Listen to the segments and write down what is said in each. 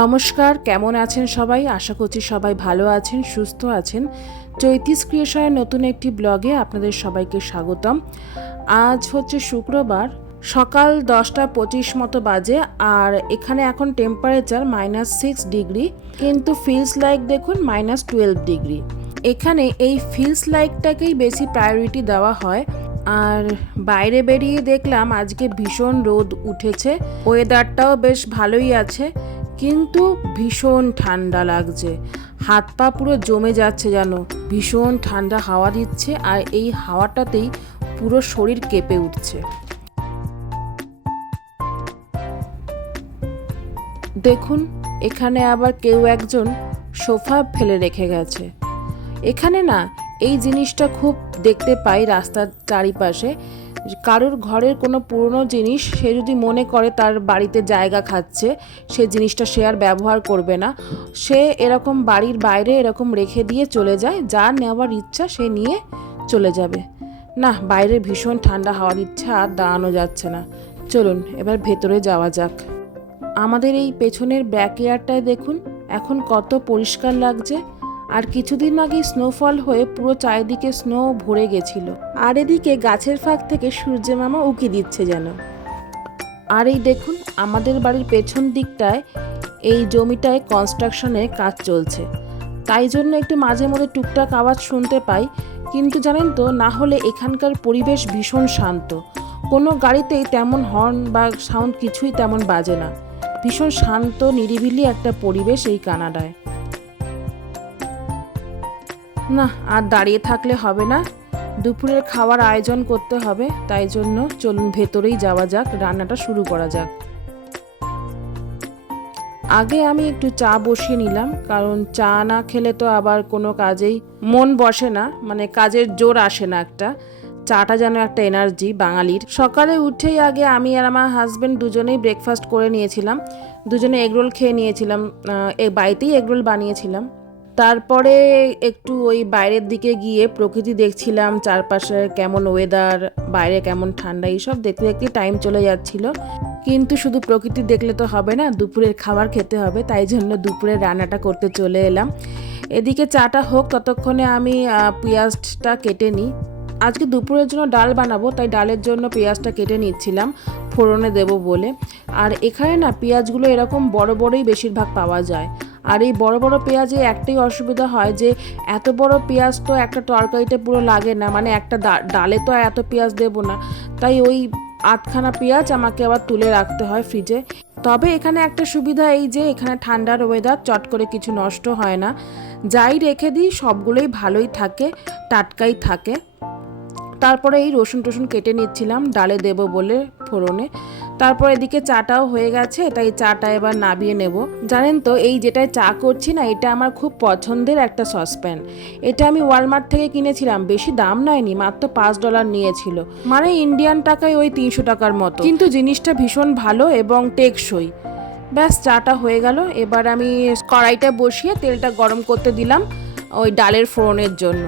নমস্কার, কেমন আছেন সবাই? আশা করছি সবাই ভালো আছেন, সুস্থ আছেন। চৈতিস ক্রিয়েশনের নতুন একটি ব্লগে আপনাদের সবাইকে স্বাগতম। আজ হচ্ছে শুক্রবার, সকাল দশটা পঁচিশ মতো বাজে, আর এখানে এখন টেম্পারেচার মাইনাস সিক্স ডিগ্রি কিন্তু ফিলস লাইক দেখুন মাইনাস টুয়েলভ ডিগ্রি এখানে এই ফিলস লাইকটাকেই বেশি প্রায়োরিটি দেওয়া হয়। আর বাইরে বেরিয়ে দেখলাম আজকে ভীষণ রোদ উঠেছে ওয়েদারটাও বেশ ভালোই আছে। কিন্তু ভীষণ ঠান্ডা লাগছে। হাত পা পুরো জমে যাচ্ছে যেন। ভীষণ ঠান্ডা হাওয়া দিচ্ছে আর এই হাওয়াটাতেই পুরো শরীর কেঁপে উঠছে। দেখুন, এখানে আবার কেউ একজন সোফা ফেলে রেখে গেছে। এখানে না, এই জিনিসটা খুব দেখতে পাই রাস্তার চারিপাশে। কারোর ঘরের কোনো পুরনো জিনিস সে যদি মনে করে তার বাড়িতে জায়গা খাচ্ছে, সে জিনিসটা সে আর ব্যবহার করবে না। সে এরকম বাড়ির বাইরে এরকম রেখে দিয়ে চলে যায় যা নেওয়ার ইচ্ছা সে নিয়ে চলে যাবে। না, বাইরে ভীষণ ঠান্ডা হাওয়ার ইচ্ছা আর দাঁড়ানো যাচ্ছে না। চলুন, এবার ভেতরে যাওয়া যাক। আমাদের এই পেছনের ব্যাক এয়ারটায় দেখুন, এখন কত পরিষ্কার লাগছে। আর কিছুদিন আগে স্নোফল হয়ে পুরো চারিদিকে স্নো ভরে গেছিল। আর এদিকে গাছের ফাঁক থেকে সূর্য মামা উকি দিচ্ছে যেন। আর এই দেখুন, আমাদের বাড়ির পেছন দিকটায় এই জমিটায় কনস্ট্রাকশনের কাজ চলছে। তাই জন্য একটু মাঝে মধ্যে টুকটাক আওয়াজ শুনতে পাই, কিন্তু জানেন তো, না হলে এখানকার পরিবেশ ভীষণ শান্ত। কোনো গাড়িতেই তেমন হর্ন বা সাউন্ড কিছুই তেমন বাজে না। ভীষণ শান্ত, নিরিবিলি একটা পরিবেশ এই কানাডায়। না, আর দাঁড়িয়ে থাকলে হবে না। দুপুরের খাওয়ার আয়োজন করতে হবে, তাই জন্য চলুন ভেতরেই যাওয়া যাক, রান্নাটা শুরু করা যাক। আগে আমি একটু চা বসিয়ে নিলাম, কারণ চা না খেলে তো আবার কোনো কাজেই মন বসে না মানে কাজের জোর আসে না একটা। চাটা যেন একটা এনার্জি বাঙালির। সকালে উঠেই আগে আমি আর আমার হাজব্যান্ড দুজনেই ব্রেকফাস্ট করে নিয়েছিলাম। দুজনে এগরোল খেয়ে নিয়েছিলাম বাড়িতেই এগরোল বানিয়েছিলাম। তারপরে একটু ওই বাইরের দিকে গিয়ে প্রকৃতি দেখছিলাম, চারপাশে কেমন ওয়েদার বাইরে কেমন ঠান্ডা, এইসব দেখতে দেখতে টাইম চলে যাচ্ছিল। কিন্তু শুধু প্রকৃতি দেখলে তো হবে না, দুপুরের খাবার খেতে হবে, তাই জন্য দুপুরের রান্নাটা করতে চলে এলাম। এদিকে চাটা হোক, ততক্ষণে আমি পেঁয়াজটা কেটে নিই। আজকে দুপুরের জন্য ডাল বানাবো, তাই ডালের জন্য পেঁয়াজটা কেটে নিচ্ছিলাম, ফোড়নে দেব বলে। আর এখানে না, পেঁয়াজগুলো এরকম বড় বড়ই বেশিরভাগ পাওয়া যায়। আর এই বড় বড় পেঁয়াজে একটাই অসুবিধা হয় যে এত বড় পেঁয়াজ তো একটা তরকারিতে পুরো লাগে না মানে একটা ডালে তো আর এত পেঁয়াজ দেবো না। তাই ওই আধখানা পেঁয়াজ আমাকে আবার তুলে রাখতে হয় ফ্রিজে। তবে এখানে একটা সুবিধা এই যে, এখানে ঠান্ডার ওয়েদার চট করে কিছু নষ্ট হয় না। যাই রেখে দিই, সবগুলোই ভালোই থাকে, টাটকাই থাকে। তারপরে এই রসুন টসুন কেটে নিচ্ছিলাম, ডালে দেব বলে ফোড়নে। তারপর এদিকে চাটাও হয়ে গেছে, তাই চাটা এবার নাবিয়ে নেব। জানেন তো, এই যেটায় চা করছি না, এটা আমার খুব পছন্দের একটা সসপ্যান। এটা আমি ওয়ালমার্ট থেকে কিনেছিলাম, বেশি দাম নেয়নি, মাত্র পাঁচ ডলার নিয়েছিল। মানে ইন্ডিয়ান টাকায় ওই তিনশো টাকার মতো। কিন্তু জিনিসটা ভীষণ ভালো এবং টেকসই। ব্যাস, চাটা হয়ে গেল। এবার আমি কড়াইটা বসিয়ে তেলটা গরম করতে দিলাম, ওই ডালের ফোড়নের জন্য।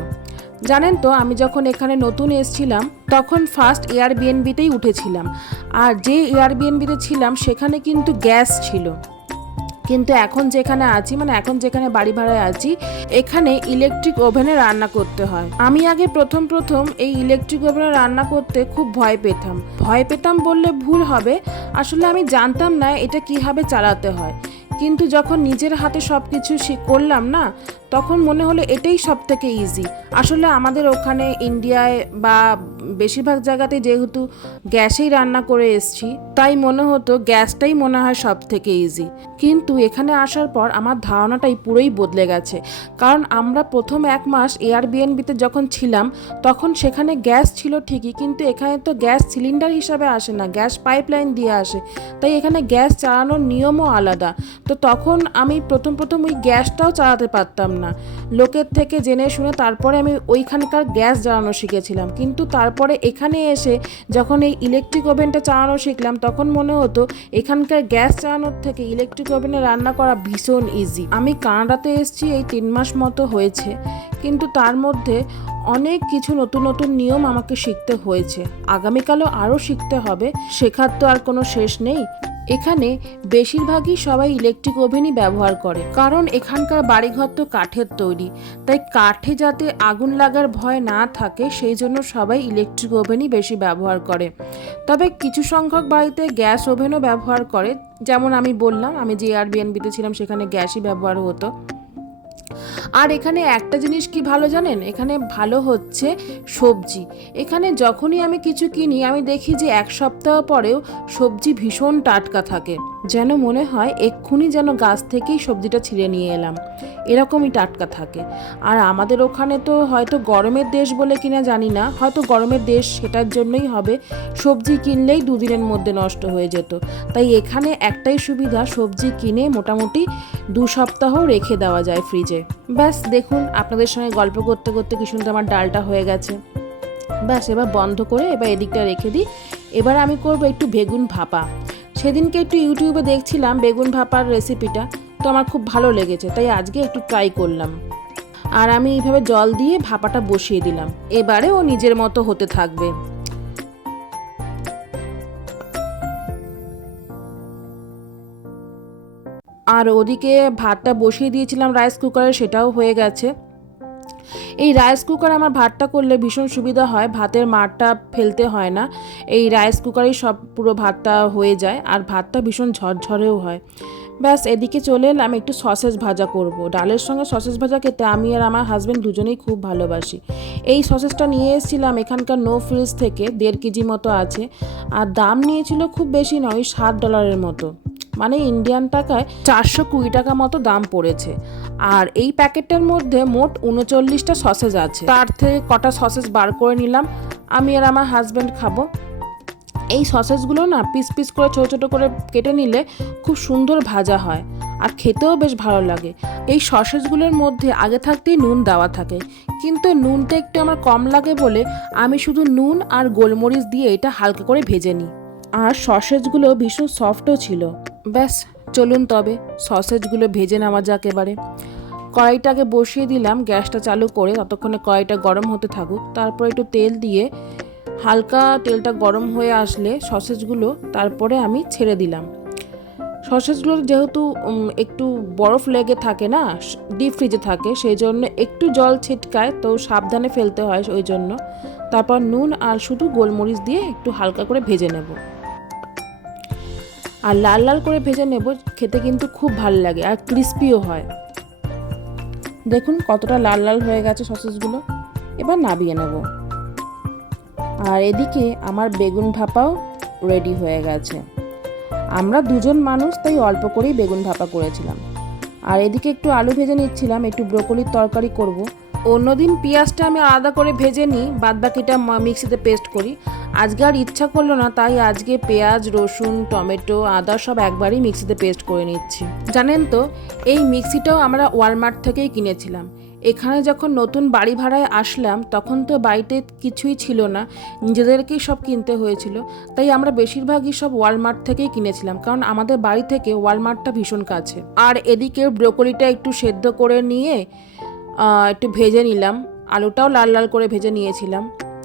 জানেন তো, আমি যখন এখানে নতুন এসছিলাম, তখন ফার্স্ট এয়ারবিএনবিতেই উঠেছিলাম। আর যে এয়ারবিএনবিতে ছিলাম, সেখানে কিন্তু গ্যাস ছিল। কিন্তু এখন যেখানে আছি মানে এখন যেখানে বাড়ি ভাড়ায় আছি, এখানে ইলেকট্রিক ওভেনে রান্না করতে হয়। আমি আগে প্রথম প্রথম এই ইলেকট্রিক ওভেনে রান্না করতে খুব ভয় পেতাম। ভয় পেতাম বললে ভুল হবে, আসলে আমি জানতাম না এটা কীভাবে চালাতে হয়। কিন্তু যখন নিজের হাতে সব কিছু করলাম না তখন মনে হলো এটাই সব থেকে ইজি আসলে আমাদের ওখানে ইন্ডিয়ায় বা বেশিরভাগ জায়গাতে যেহেতু গ্যাসেই রান্না করে এসছি, তাই মনে হতো গ্যাসটাই মনে হয় সব থেকে ইজি কিন্তু এখানে আসার পর আমার ধারণাটাই পুরোই বদলে গেছে। কারণ আমরা প্রথম এক মাস এয়ারবিএনবিতে যখন ছিলাম, তখন সেখানে গ্যাস ছিল ঠিকই, কিন্তু এখানে তো গ্যাস সিলিন্ডার হিসাবে আসে না, গ্যাস পাইপলাইন দিয়ে আসে। তাই এখানে গ্যাস চালানোর নিয়মও আলাদা। তো তখন আমি প্রথম প্রথম ওই গ্যাসটাও চালাতে পারতাম না। লোকের থেকে জেনে শুনে তারপরে আমি ওইখানকার গ্যাস জ্বালানো শিখেছিলাম। কিন্তু তারপরে এখানে এসে যখন এই ইলেকট্রিক ওভেনটা চালানো শিখলাম, তখন মনে হতো এখানকার গ্যাস চালানোর থেকে ইলেকট্রিক ওভেনে রান্না করা ভীষণ ইজি আমি কানাডাতে এসেছি, এই তিন মাস মতো হয়েছে। কিন্তু তার মধ্যে অনেক কিছু নতুন নতুন নিয়ম আমাকে শিখতে হয়েছে। আগামীকালও আরও শিখতে হবে। শেখার তো আর কোনো শেষ নেই। এখানে বেশিরভাগই সবাই ইলেকট্রিক ওভেনই ব্যবহার করে। কারণ এখানকার বাড়িঘর তো কাঠের তৈরি। তাই কাঠে যাতে আগুন লাগার ভয় না থাকে, সেই জন্য সবাই ইলেকট্রিক ওভেনই বেশি ব্যবহার করে। তবে কিছু সংখ্যক বাড়িতে গ্যাস ওভেনও ব্যবহার করে। যেমন আমি বললাম, আমি যে আর বিএনবিতে ছিলাম, সেখানে গ্যাসই ব্যবহার হতো। আর এখানে একটা জিনিস কি ভালো জানেন? এখানে ভালো হচ্ছে সবজি। এখানে যখনই আমি কিছু কিনি, আমি দেখি যে এক সপ্তাহ পরেও সবজি ভীষণ টাটকা থাকে। যেন মনে হয় এক্ষুনি যেন গাছ থেকেই সবজিটা ছিঁড়ে নিয়ে এলাম। এরকমই টাটকা থাকে। আর আমাদের ওখানে তো হয়তো গরমের দেশ বলে কিনা জানি না, হয়তো গরমের দেশ সেটার জন্যই হবে। সবজি কিনলেই দুদিনের মধ্যে নষ্ট হয়ে যেত। তাই এখানে একটাই সুবিধা, সবজি কিনে মোটামুটি দু সপ্তাহ রেখে দেওয়া যায় ফ্রিজে। ব্যাস, দেখুন, আপনাদের সঙ্গে গল্প করতে করতে কি সুন্দর আমার ডালটা হয়ে গেছে। ব্যাস, এবার বন্ধ করে এবার এদিকটা রেখে দিই। এবার আমি করব একটু বেগুন ভাপা। সেদিনকে একটু ইউটিউবে দেখছিলাম বেগুন ভাপার রেসিপিটা তো আমার খুব ভালো লেগেছে, তাই আজকে একটু ট্রাই করলাম। আর আমি এইভাবে জল দিয়ে ভাপাটা বসিয়ে দিলাম। এবারে ও নিজের মতো হতে থাকবে। আর ওদিকে ভাতটা বসিয়ে দিয়েছিলাম রাইস কুকারে সেটাও হয়ে গেছে। এই রাইস কুকারে আমার ভাতটা করলে ভীষণ সুবিধা হয়। ভাতের মারটা ফেলতে হয় না। এই রাইস কুকারেই সব পুরো ভাতটা হয়ে যায় আর ভাতটা ভীষণ ঝরঝরেও হয়। ব্যাস, এদিকে চলে এলাম, একটু সসেজ ভাজা করব। ডালের সঙ্গে সসেজ ভাজা খেতে আমি আর আমার হাজব্যান্ড দুজনেই খুব ভালোবাসি। এই সসেজটা নিয়ে এসেছিলাম এখানকার নো ফ্রিজ থেকে, দেড় কেজি মতো আছে। আর দাম নিয়েছিল খুব বেশি নয় সাত ডলারের মতো। মানে ইন্ডিয়ান টাকায় চারশো কুড়ি টাকা মতো দাম পড়েছে। আর এই প্যাকেটটার মধ্যে মোট উনচল্লিশটা সসেজ আছে। তার থেকে কটা সসেজ বার করে নিলাম। আমি আর আমার হাজব্যান্ড খাব। এই সসেজগুলো না পিস পিস করে, ছোটো ছোটো করে কেটে নিলে খুব সুন্দর ভাজা হয়। আর খেতেও বেশ ভালো লাগে। এই সসেজগুলোর মধ্যে আগে থাকতেই নুন দেওয়া থাকে। কিন্তু নুনটা একটু আমার কম লাগে বলে আমি শুধু নুন আর গোলমরিচ দিয়ে এটা হালকা করে ভেজে নিই। আর সসেজগুলো ভীষণ সফটও ছিল। ব্যাস, চলুন তবে, সসেজগুলো ভেজে নেওয়া যাক এবারে। কড়াইটাকে বসিয়ে দিলাম, গ্যাসটা চালু করে ততক্ষণে কড়াইটা গরম হতে থাকুক। তারপর একটু তেল দিয়ে হালকা তেলটা গরম হয়ে আসলে সসেজগুলো তারপরে আমি ছেড়ে দিলাম। সসেজগুলো যেহেতু একটু বরফ লেগে থাকে না ডিপ ফ্রিজে থাকে সেই জন্য একটু জল ছিটকায় তো সাবধানে ফেলতে হয় ওই জন্য। তারপর নুন আর শুধু গোলমরিচ দিয়ে একটু হালকা করে ভেজে নেব। আর লাল লাল করে ভেজে নেব, খেতে কিন্তু খুব ভালো লাগে আর ক্রিস্পিও হয়। দেখুন কতটা লাল লাল হয়ে গেছে সসেসগুলো এবার নাবিয়ে নেব। আর এদিকে আমার বেগুন ভাপাও রেডি হয়ে গেছে। আমরা দুজন মানুষ, তাই অল্প করেই বেগুন ভাপা করেছিলাম। আর এদিকে একটু আলু ভেজে নিচ্ছিলাম, একটু ব্রোকলির তরকারি করব। অন্যদিন পেঁয়াজটা আমি আলাদা করে ভেজে নিই বাদ বাকিটা মিক্সিতে পেস্ট করি। আজকে আর ইচ্ছা করল না, তাই আজকে পেঁয়াজ, রসুন, টমেটো, আদা সব একবারই মিক্সিতে পেস্ট করে নিচ্ছি। জানেন তো, এই মিক্সিটাও আমরা ওয়ালমার্ট থেকেই কিনেছিলাম। এখানে যখন নতুন বাড়ি ভাড়ায় আসলাম, তখন তো বাড়িতে কিছুই ছিল না, নিজেদেরকেই সব কিনতে হয়েছিল। তাই আমরা বেশিরভাগই সব ওয়ালমার্ট থেকেই কিনেছিলাম, কারণ আমাদের বাড়ি থেকে ওয়ালমার্টটা ভীষণ কাছে। আর এদিকে ব্রোকলিটা একটু সেদ্ধ করে নিয়ে একটু ভেজে নিলাম। আলুটাও লাল লাল করে ভেজে নিয়েছিলাম।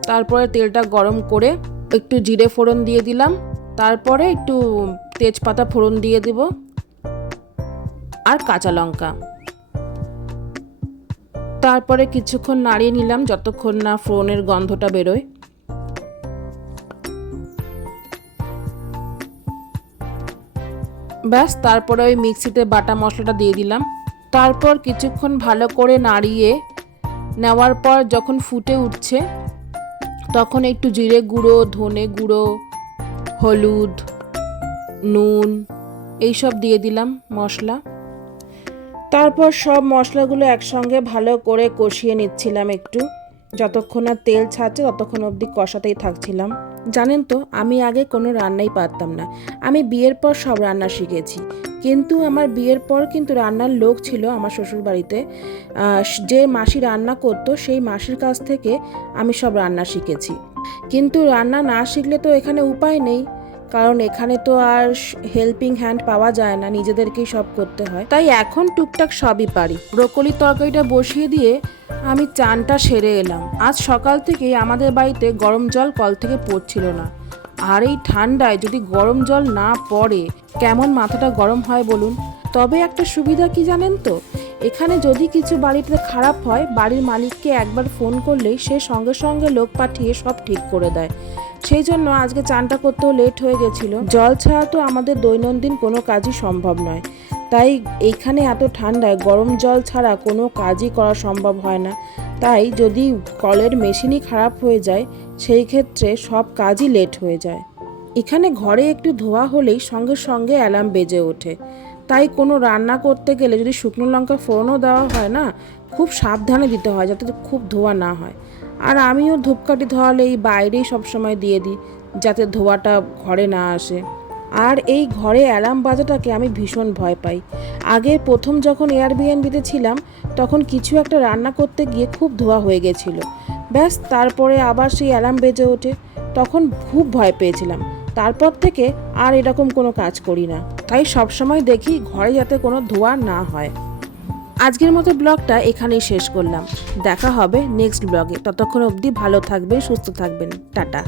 তারপরে তেলটা গরম করে একটু জিরে ফোড়ন দিয়ে দিলাম। তারপরে একটু তেজপাতা ফোড়ন দিয়ে দেব আর কাঁচা লঙ্কা। তারপরে কিছুক্ষণ নাড়িয়ে নিলাম যতক্ষণ না ফোড়নের গন্ধটা বেরোয়। ব্যাস, তারপরে ওই মিক্সিতে বাটা মশলাটা দিয়ে দিলাম। তারপর কিছুক্ষণ ভালো করে নাড়িয়ে নেওয়ার পর যখন ফুটে উঠছে, তখন একটু জিরে গুঁড়ো, ধনে গুঁড়ো, হলুদ, নুন, এইসব দিয়ে দিলাম মশলা। তারপর সব মশলাগুলো একসঙ্গে ভালো করে কষিয়ে নিচ্ছিলাম একটু, যতক্ষণ আর তেল ছাড়ছে ততক্ষণ অবধি কষাতেই থাকছিলাম। জানেন তো, আমি আগে কোনো রান্নাই পারতাম না। আমি বিয়ের পর সব রান্না শিখেছি। কিন্তু আমার বিয়ের পর কিন্তু রান্নার লোক ছিল আমার শ্বশুর বাড়িতে যে মাসি রান্না করতো, সেই মাসির কাছ থেকে আমি সব রান্না শিখেছি। কিন্তু রান্না না শিখলে তো এখানে উপায় নেই। কারণ এখানে তো আর হেল্পিং হ্যান্ড পাওয়া যায় না, নিজেদেরকেই সব করতে হয়। তাই এখন টুকটাক সবই পারি। ব্রোকলির তরকারিটা বসিয়ে দিয়ে আমি চানটা সেরে এলাম। আজ সকাল থেকেই আমাদের বাড়িতে গরম জল কল থেকে পড়ছিল না। আর এই ঠান্ডায় যদি গরম জল না পড়ে, কেমন মাথাটা গরম হয় বলুন? তবে একটা সুবিধা কি জানেন তো? এখানে যদি কিছু বাড়িতে খারাপ হয়, বাড়ির মালিককে একবার ফোন করলেই সে সঙ্গে সঙ্গে লোক পাঠিয়ে সব ঠিক করে দেয়। সেই জন্য আজকে চানটা করতেও লেট হয়ে গেছিল। জল ছাড়া তো আমাদের দৈনন্দিন কোনো কাজই সম্ভব নয়। তাই এইখানে এত ঠান্ডায় গরম জল ছাড়া কোনো কাজই করা সম্ভব হয় না। তাই যদি কলের মেশিনই খারাপ হয়ে যায়, সেই ক্ষেত্রে সব কাজই লেট হয়ে যায়। এখানে ঘরে একটু ধোয়া হলেই সঙ্গে সঙ্গে অ্যালার্ম বেজে ওঠে। তাই কোনো রান্না করতে গেলে যদি শুকনো লঙ্কা ফোড়নও দেওয়া হয় না, খুব সাবধানে দিতে হয় যাতে খুব ধোয়া না হয়। আর আমিও ধূপকাঠি ধোয়ালে এই বাইরেই সবসময় দিয়ে দিই, যাতে ধোয়াটা ঘরে না আসে। আর এই ঘরে অ্যালার্ম বাজাটাকে আমি ভীষণ ভয় পাই। আগে প্রথম যখন এয়ারবিএনবিতে ছিলাম, তখন কিছু একটা রান্না করতে গিয়ে খুব ধোয়া হয়ে গেছিল। ব্যাস, তারপরে আবার সেই অ্যালার্ম বেজে ওঠে। তখন খুব ভয় পেয়েছিলাম। তারপর থেকে আর এরকম কোনো কাজ করি না। তাই সবসময় দেখি ঘরে যাতে কোনো ধোয়া না হয়। আজকের মতো ব্লগটা এখানেই শেষ করলাম। দেখা হবে নেক্সট ব্লগে। ততক্ষণ অবধি ভালো থাকবেন, সুস্থ থাকবেন। টাটা।